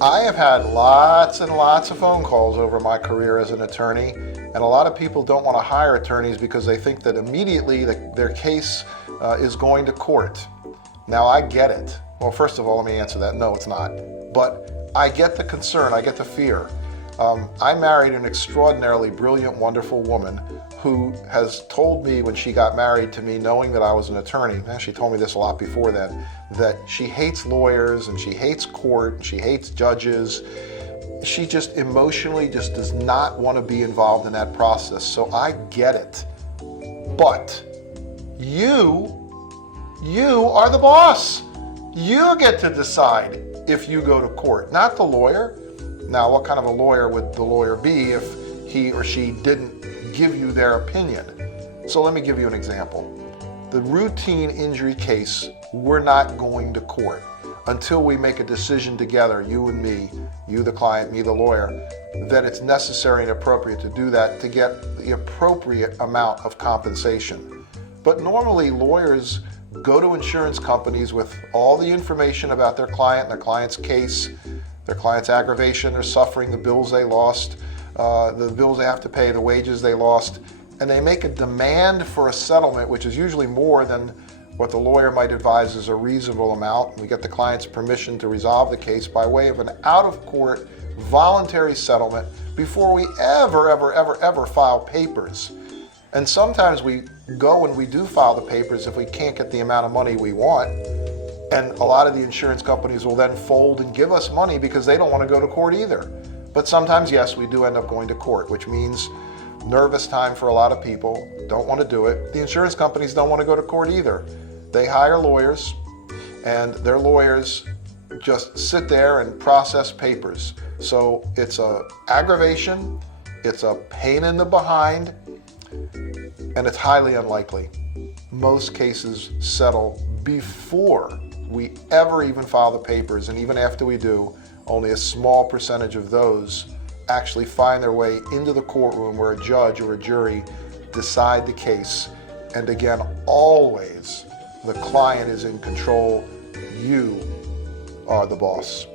I have had lots and lots of phone calls over my career as an attorney, and a lot of people don't want to hire attorneys because they think that immediately their case is going to court. Now, I get it. Well, first of all, let me answer that. No, it's not. But I get the concern. I get the fear. I married an extraordinarily brilliant, wonderful woman who has told me when she got married to me, knowing that I was an attorney, and she told me this a lot before then, that she hates lawyers and she hates court and she hates judges. She just emotionally just does not want to be involved in that process. So I get it. But you are the boss. You get to decide if you go to court, not the lawyer. Now, what kind of a lawyer would the lawyer be if he or she didn't give you their opinion? So let me give you an example. The routine injury case, we're not going to court until we make a decision together, you and me, you the client, me the lawyer, that it's necessary and appropriate to do that to get the appropriate amount of compensation. But normally lawyers go to insurance companies with all the information about their client, their client's case, their client's aggravation, their suffering, the bills they lost, the bills they have to pay, the wages they lost, and they make a demand for a settlement, which is usually more than what the lawyer might advise is a reasonable amount. We get the client's permission to resolve the case by way of an out-of-court voluntary settlement before we ever file papers. And sometimes we go and we do file the papers if we can't get the amount of money we want. And a lot of the insurance companies will then fold and give us money because they don't want to go to court either. But sometimes, yes, we do end up going to court, which means nervous time for a lot of people, don't want to do it. The insurance companies don't want to go to court either. They hire lawyers, and their lawyers just sit there and process papers. So it's a aggravation, it's a pain in the behind, and it's highly unlikely. Most cases settle before we ever even file the papers, and even after we do, only a small percentage of those actually find their way into the courtroom where a judge or a jury decide the case. And again, always the client is in control. You are the boss.